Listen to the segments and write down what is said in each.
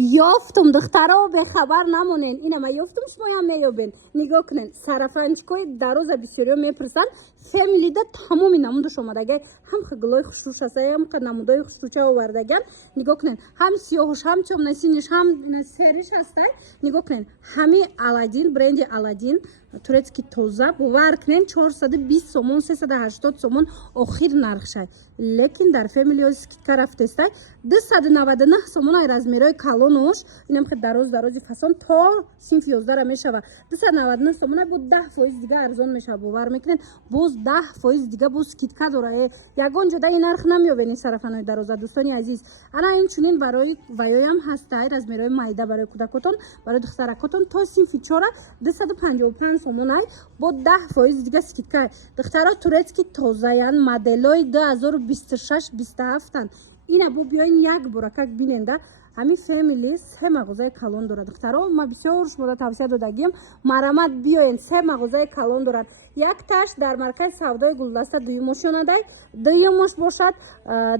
یافتم دخترها به خبر نمونین. اینا ما یافتم شما هم میابین. نگاه کنین سرفنچکای دروز بسیاری میپرسن فامیلی ده تمامی نمود شما دگه هم خگلای خوشروش هست هم که نمودای خوشروچه آوردگن. نگاه کنین هم سیاهش هم چوب نسینش هم سریش هسته. نگاه کنین همه الادین برند الادین تورецки тоза бовар кунен 420 сомон 380 сомон охир нархшай лекин дар фамилиои скидка рафтеста 299 сомон ай размерои калонош инам хе дарози фасон то синфи 11 ра мешава 299 сомон бо 10% дига арзон мешава бовар мекунен боз 10% дига боз скидка дора ягон ҷода ин нарх намеёбен ин сарафанои дароза дӯстони азиз ана инчунин барои ваёям ҳастай размерои майда барои кӯдакотон барои духтаракотон то синфи 4 255 сомонай бо 10% дига скидка духтаро турецки тозаян моделои 2026-27 ина бо биёин як боракак биненда ҳами фамили се мағозаи калон дорад духтаро ма бисёр шуморо тавсия додагим марамат биёен се мағозаи калон дорад якташ дар маркази савдои гулдаста дуюмош ёнадай дуюмош бошад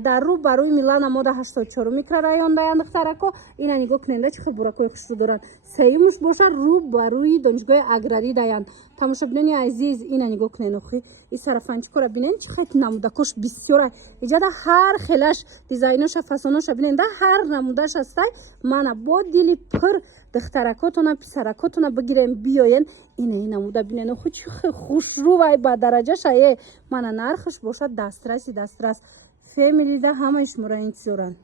дар рӯ барои милана мода 84 микрорайон даян духтарако ина нигоҳ куненда чӣ хел буракои хушрӯ доранд сеюмош бошад рӯ барои донишгоҳи аграрӣ даян тамошобинони азиз ина нигоҳ кунен охи ин сарафанчикора бинен чӣ хел намудакош бисёра иҷада ҳар хелаш дизайноша фасоноша биненда ҳар намудаш ҳастай мана бо дили пур духтаракотона писаракотона бигирен биёен ина намуда бинен охи чӣ хел хушрӯвай ба дараҷаша мана нархаш бошад дастрас фамилида ҳамаи шуморо интизоранд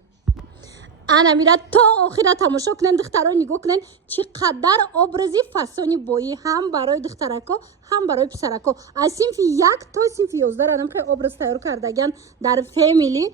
ана мира то охира тамошо кунен духтаро нигоҳ кунен чӣ қадар образи фасони боӣ ҳам барои духтарако ҳам барои писарако аз синфи 1 то синфи 11 ранам хе образ тайёр кардаган дар фамили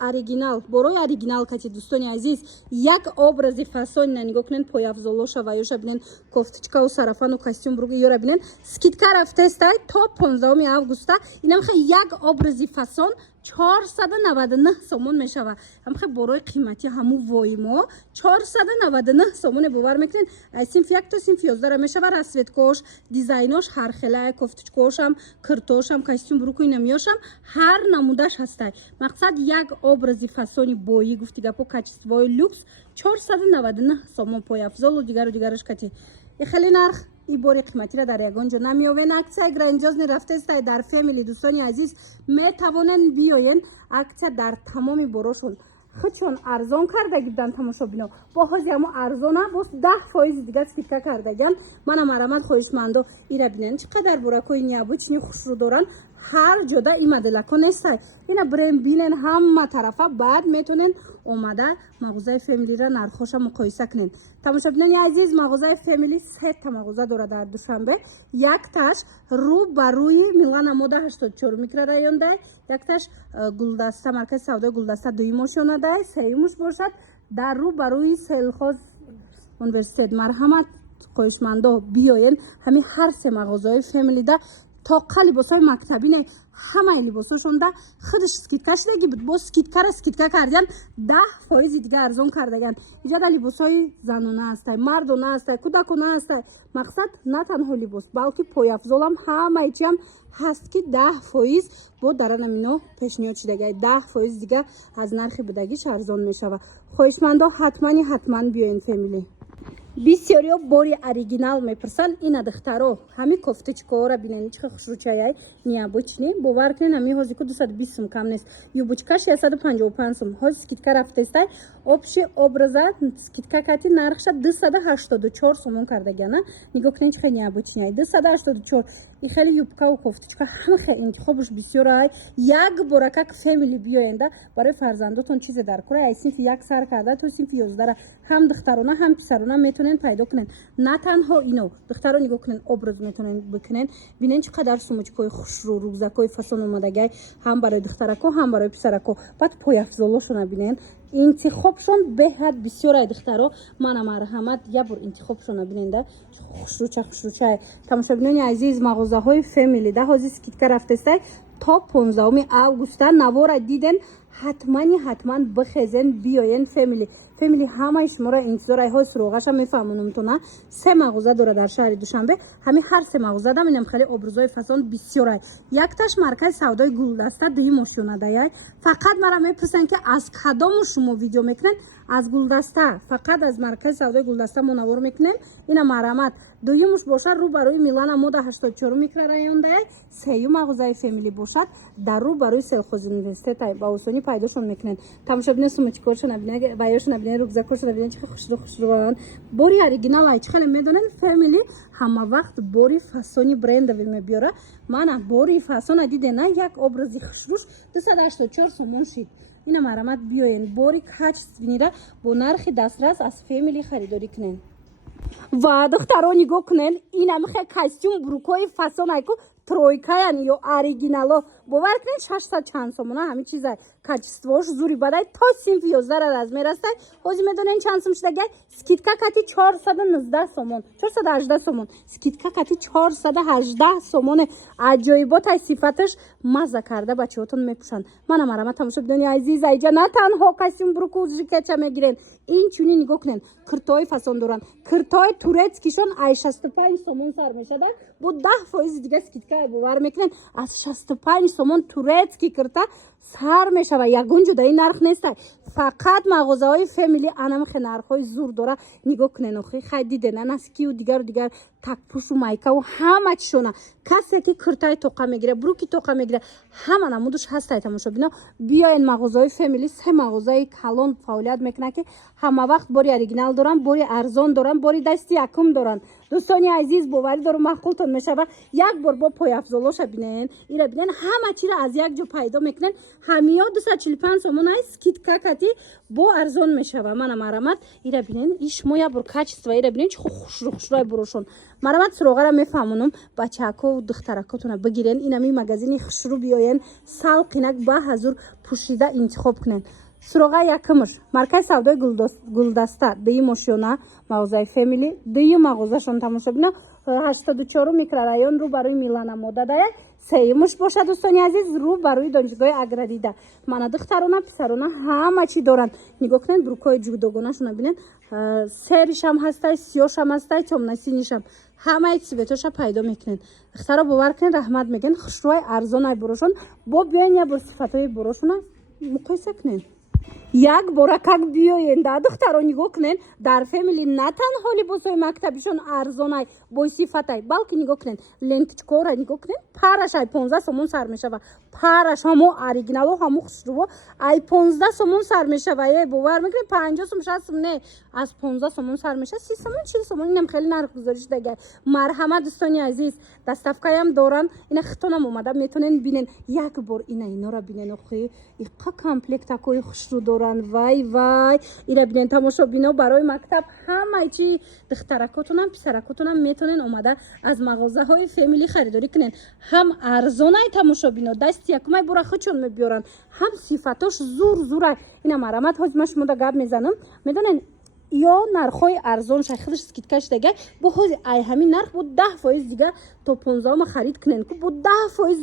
оригинал борои оригинал кати дӯстони азиз як образи фасонина нигоҳ кунен пояфзолоша ваёша бинен кофтичкаву сарафану костюм буруги ёра бинен скидка рафтестай то 15 августа инам хе як образи фасон 499 сомон мешава ҳамхе борои қимати ҳаму воимо 499 сомоне бовар мекунен синфи 1 то синфи 11 ра мешава расветкош дизайнош ҳархела кофтичкошам киртошам костюм буруку инамиёшам ҳар намудаш ҳастай мақсад як образи фасони боӣ гуфти гапо качествои люкс 499 сомон пояфзолу дигараш кати хеле нарх ин бори қиматиро дар ягон ҷо намеёвен аксияи грандиозни рафтестай дар фамили дӯстони азиз метавонанд биёен аксия дар тамоми борошон хичон арзон кардаги буданд тамошобино боҳози ҳамо арзона бос 10% дига скидка кардаган мана марамат хоҳишмандо ира бинен чӣ қадар буракои необычни хушрӯ доранд ҳар ҷода ин моделако нестай ина бирем бинен ҳама тарафа баъд метонен омада мағозаи фамилира нархоша муқоиса кунен тамошобинони азиз мағозаи фамили сета мағоза дорад дар душанбе якташ рӯ ба рӯи милана мода 84 микрорайонда якташ гулдаста маркази савдои гулдаста дуюмош ёнадай сеюмош бошад дар рӯ ба рӯи селхоз университет марҳамат хоҳишмандо биёен ҳамин ҳар се мағозаи фамилида тоқа либосҳои мактабине ҳамаи либосошонда худаш скидка шудаги буд бо скидкара скидка кардиян 10% дига арзон кардаган иҷада либосҳои занона ҳастай мардона ҳастай кӯдакона ҳастай мақсад на танҳо либос балки пояфзолам ҳамаи чиам ҳаст ки 10% бо даранамино пешниҳод шудагай 10% дига аз нархи будагиш арзон мешава хоҳишмандо ҳатман биёен фамили бисёриё бори оригинал мепурсанд ина духтаро ҳами кофтачкаора бинен чӣ хел хушрӯчаяй необычни бовар кунен ҳами ҳозику 220 сум кам нест юбочка 655 сум ҳози скидка рафтестай общий образа скидка кати нархша 284 сомон кардагана нигоҳ кунен чӣ хел необычняй 284 и хеле юбкаву кофтачка ҳама хел интихобаш бисёрай як боракак фамили биёенда барои фарзандотон чизе дар кора ай синфи 1 сар карда то синфи 11 ҳам духтарона ҳам писарона метонен пайдо кунен на танҳо ино духтаро нигоҳ кунен образ метонен бикунен бинен чӣ қадар сумочкаи хушрӯ рӯзакои фасон омадагай ҳам барои духтарако ҳам барои писарако баъд пояфзолошона бинен интихобшон беҳад бисёрай духтаро мана марҳамат як бор интихобшона биненда хушрӯча тамошобинони азиз мағозаҳои фамили да ҳозир скидка рафтестай то 15 августа навора диден ҳатман бихезен биёен фамили ҳамаи шуморо интизорай ҳои суроғаша мефаҳмонамтона се мағоза дора дар шаҳри душанбе ҳами ҳар се мағоза да минам хеле образҳои фасон бисёрай якташ маркази савдои гулдаста дуюмош ёнадаяй фақат мара мепурсанд ки аз кадому шумо видео мекунен از گلدسته فقط از مرکز سودای گلدسته منور میکنیم. اینا مرامت دویمش باشد رو برای میلان مودا 84 میکرورایون ده. سیوم مغازه فامیلی باشد در رو برای سلخوز یونیورسیته با آسانی پیداشون میکنین. تماشا ببینید سومچکورشون ببینید بایاشون ببینید رگزاکورشون ببینید چه خوشروان بوری اوریجینال ای چخونه میدونن فامیلی همه وقت بوری فاسونی برند میبیاره. من بوری فاسون دیده نه یک ابرازی خوشروش 284 سومون شید. اینا مرامت بیاین بوری کاچ ببینید با نرخ دسترس از فامیلی خریداری کنین. و دختران نگاه کنن این هم خیلی کاستیوم بروکوی فاسون ایکو ترویکایان یا اوریجینالو باور کنین 600 چند سومونه همین چیزای کاچستوش زوری بدای تا سیم 11 از میرسته. حاضر میدونین چند سوم شده سکیتکا کاتی 419 سومون 418 سومون سکیتکا کاتی 418 سومون عجایبات ای صفاتش مزه کرده بچه‌هاتون میپوشن. من مرامت تماشا دنیا عزیز ایجا نه تنها کاستیوم بروکو ژکچا میگیرن این چونی نگاه کنین کرتای فاسون دوران کرتای تورецکیشون ای 65 سومون سر میشه با 10% دیگه سکیتکا باور میکنن از 65 سومون تورецکی کرتا سر میشه و یگون جدایی نرخ نیست. فقط مغازه های فامیلی انم خیلی نرخ های زور داره. نگاه کنین خیلی دیده نه نسکی و دیگر تک پوش و مایکا و همه چیشونه کسی که کرتای توقع میگیره بروکی توقع میگیره همه نمودش هست. تماشا ببینید بیاین مغازه های فامیلی سه مغازه کلان فعالیت میکنه که همه وقت باری اوریجینال دارن باری ارزان دارن باری دستی یکم دارن. دوستانی عزیز باوری دارم معقولتون میشه و یک بار با پای افضلوش ببینین اینا ببینین همه چی را از یک جا پیدا میکنن. همیا 245 سومون است کیت کاکاتی با ارزان میشه و من مرامت اینا ببینین ایش مویا بر کاچست و اینا ببینین چه خوشروی بروشون مرامت سروغه را میفهمونم بچه‌ها و دخترکاتون بگیرین اینا می مگزینی خوشرو بیاین سال قینک با حضور پوشیده انتخاب کنین. سروغه یکمش مرکز سودای گلدسته دی ماشینا مغازه فامیلی دی مغازه شون تماشا ببینید 84 میکرورایون رو برای میلان مودا ده. سیمش باشه دوستانی عزیز رو برای دانشگاه اگراری ده. من دخترونه پسرونه همه چی دارن. نگاه کنین بروکای جودوگونه شون ببینین سریش هم هسته سیاش هم هسته چومنسینیش هم همه اکسیبیتوش پیدا میکنین. دخترها باور کنین رحمت میگن خوشروی ارزان بروشون با بیاین یا با صفاتای بروشون مقایسه کنین. یک بارکک بیاین دختران نگاه کنین در فامیلی نه تنها لباسای مکتبیشون ارزانه با صفته بلکه نگاه کنین لنکچکو را نگاه کنین پارش ای 15 سومون سر میشه و پارش همو اوریجینال و همو خوشرو ای 15 سومون سر میشه و باور میکنین 50 سوم 60 سوم نه از 15 سومون سر میشه 30 سومون 40 سومون اینم خیلی نرخ گذاریش دیگه. مرحمت دوستانی عزیز دستافکای هم دارن اینا خطونم اومده میتونین ببینین یک بار اینا را ببینین اخی ایقا کامپلکت کوی خوشرو دارن وای اینا ببینین تماشا ببینین برای مکتب همه چی دخترکاتون هم پسرکاتون هم میتونین اومده از مغازه های فامیلی خریداری کنین. هم ارزانه تماشا ببینین دست یکمای برا خودشون میبیارن هم صفاتش زور اینا مرامت حزمش مودا گپ میزنم میدونین یا نرخای ارزان شخصش سکیتکش دیگه با خود ای همین نرخ با 10% دیگه تا 15 ما خرید کنین که با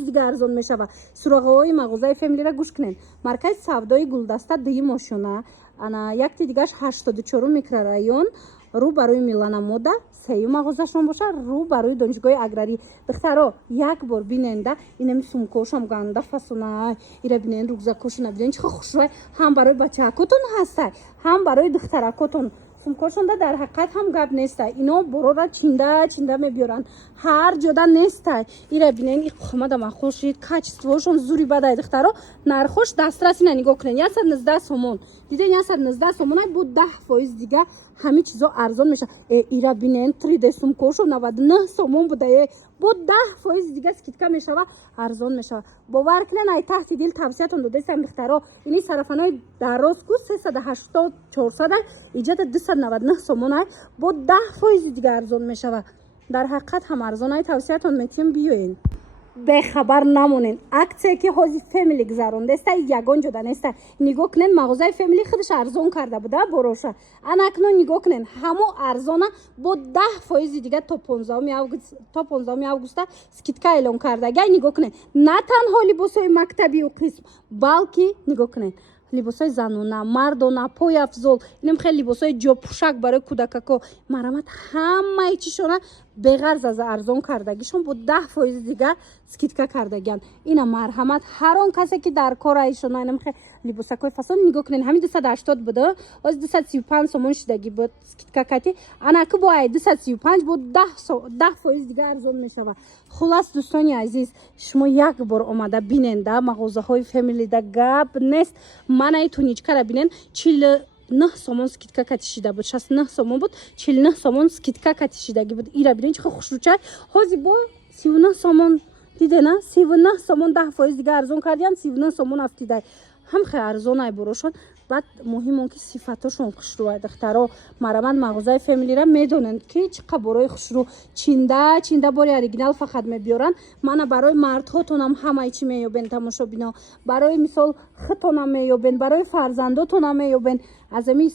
10% دیگه ارزان میشه و سراغه های مغازه فامیلی را گوش کنین. مرکز سودای گلدسته دی ماشینا انا یک دیگهش 84 میکرورایون رو برای میلان مودا سیوم مغازه شون باشه رو برای دانشگاه اگراری. دخترها یک بار بیننده اینم سومکوشم گنده فسونه اینا بینن رگزاکوش نبینن چه خوشروی هم برای بچه‌کاتون هسته هم برای دخترکاتون سومکوشون در حقیقت هم گپ نیسته اینا برو را چینده میبیارن هر جدا نیسته اینا بینن این خمد ما خوشید کاچستوشون زوری بده. دخترها نرخوش دسترسی نگاه کنین 119 سومون دیدین 119 سومون بود 10% دیگه همه چیزا ارزان میشه. ایرا بینن 3D سومکوشو 99 سومون بوده با 10% دیگه سکیتکا میشه و ارزان میشه. باور کنین ای تحت دل توصیه‌تون داده سم دخترها اینی صرفانای دراز کو 380 400 ایجاد 299 سومون با 10% دیگه ارزان میشه و در حقیقت هم ارزانای توصیه‌تون میتونین بیاین به خبر نمونین. عکسی که حاضی فامیلی گذرونده است یگان جدا نیست. نگاه کنین مغازه فامیلی خودش ارزان کرده بوده بروشه انا اکنون نگاه کنین همو ارزانه با 10% دیگه تا 15 آگوست سکیتکا اعلام کرده. گای نگاه کنین نه تنها لباسای مکتبی و قسم بلکه نگاه کنین لباسای زنونه مردونه پای افضل اینم خیلی لباسای جو پوشک برای کودککو مرامت همه چیشونه به غرض از ارزان کردگیشون با 10% دیگه سکیتکا کردگیان. اینا مرحمت هر اون کسی که در کار ایشون اینم либосакои фасон нигоҳ кунед. Ҳамин 280 буда, оз 235 сомон шидаги буд скидка кати. Анаки бо ай 235 буд 10% дига арзон мешава. Хулас дӯстони азиз, шумо як бор омада бинен да мағозаҳои Family да гап нест. Мана ин туничкара бинен 49 сомон скидка катишида буд, 69 сомон буд, 49 сомон скидка катишидаги буд. Ира бинен чӣ хушрӯчай. Ҳозир бо 39 сомон дидена, 39 сомон 10% дига арзон кардиян, 39 сомон афтидай. ҳам хе арзон ай борошон. баъд муҳим он ки сифатошон хушрӯ. Духтаро марамад мағозаи Family-ра медонанд ки чӣ қа борои хушрӯ чинда бори оригинал фақат мебиёранд. Мана барои мардҳотонам ҳамаи чӣ меёбен тамошобино. Барои мисол хитонам меёбен, барои фарзандотонам меёбен. Аз ами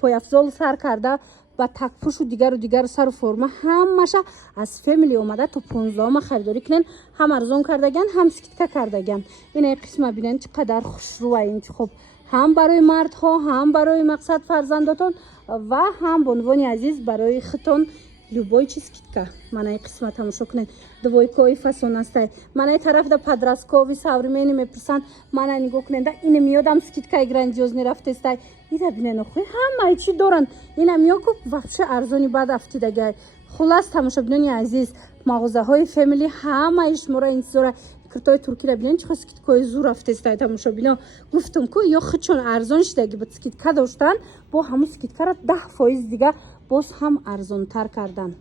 пойафзол сар карда ба такпушу дигару сару форма ҳамаша аз Family омада то 15 харидорӣ кунен. ҳам арзон кардаган, ҳам скидка кардаган. ин қисма бинен чӣ қадар хушрӯ ай интихоб. ҳам барои мардҳо, ҳам барои мақсад фарзандотон ва ҳам бо унвони азиз барои хитон любой чиз скидка. Манаи қисма тамошо кунед. Двойкои фасон астай. Манаи тарафда подросткови современи мепурсанд. Мана нигоҳ кунед. Ин миёдам скидкаи грандиозни рафтестай. Ира бинен охӯи ҳамаи чӣ доранд. Ина миёку вообще арзони баъд афтидагай. Хулас тамошобинони азиз, мағозаҳои Family ҳамаи шуморо интизора. киртои туркира бинен чихо скидкои зур афтестай тамошобино. гуфтам ку ё хичон арзон шидаги буд скидка доштан, бо ҳамун скидкара 10% дига боз ҳам арзонтар кардан.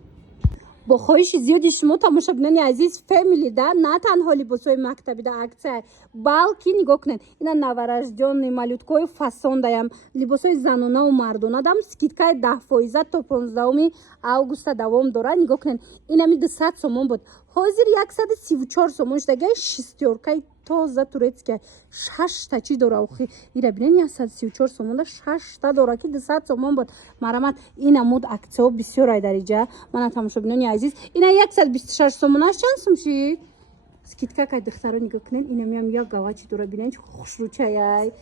бо хоҳиши зиёди шумо тамошобинони азиз, Family да на танҳо либосҳои мактаби да аксия, балки нигоҳ кунед. ина навараждёни малюткои фасон даям, либосҳои занонаву мардонадам скидкаи 10% то 15 августа давом дора. нигоҳ кунед. инами 200 сомон буд. ҳозир 134 сомон шудагай шестеркаи тоза турецкия 6та чӣ дора охи. ира бинен 134 сомонда 6та дора ки 200 сомон буд. марамад ина муд аксиё бисёр ай дариҷа. мана тамошобинони азиз, ина 126 сомонаш чанд сум шид? скидка кай духтаро нигоҳ кунед. ина миам як гавачи дора бинен хушрӯчай ай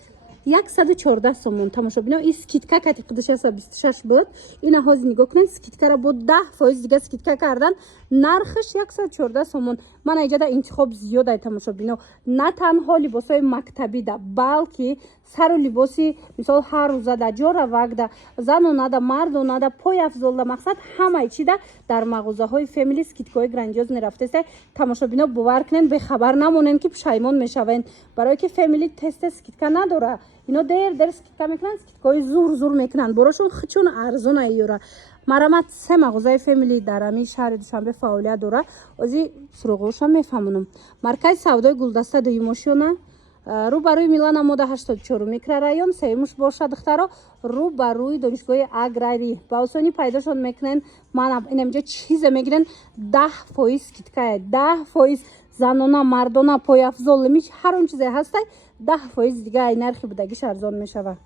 114 сомон тамошобино. ин скидка кати 126 буд. ина ҳозир нигоҳ кунед скидкара бо 10% дига скидка кардан. нархаш 114 сомон. мана иҷада интихоб зиёд ай тамошобино. на танҳо либосҳои мактаби да, балки сару либоси мисол ҳаррӯза да, ҷоравак да, занона да, мардона да, пойафзол да, мақсад ҳамаи чӣ да дар мағозаҳои Family скидкаҳои грандиозни рафтестай. тамошобино бовар кунен, бехабар намонен ки пушаймон мешавен. барое ки Family тез скидка надора. ино дер скидка мекунанд, скидкаҳои зур мекунанд. борошон хичон арзон айёра. марамад се мағозаи Family дар ами шаҳри Душанбе фаъолият дора. озӣ суруғошам мефаҳмонам. маркази савдои гулдаста дуюмошона рӯбарӯи Милана мода 84 микрорайон сеюмуш боша духтаро, рӯбарӯи донишгоҳи аграрӣ. ба осонӣ пайдошон мекунен. мана инамиҷа чизе мегирен 10% скидкае, 10% занона, мардона, пойафзол, ҳар он чизе ҳастай 10% дига ай нархи будагиш арзон мешава.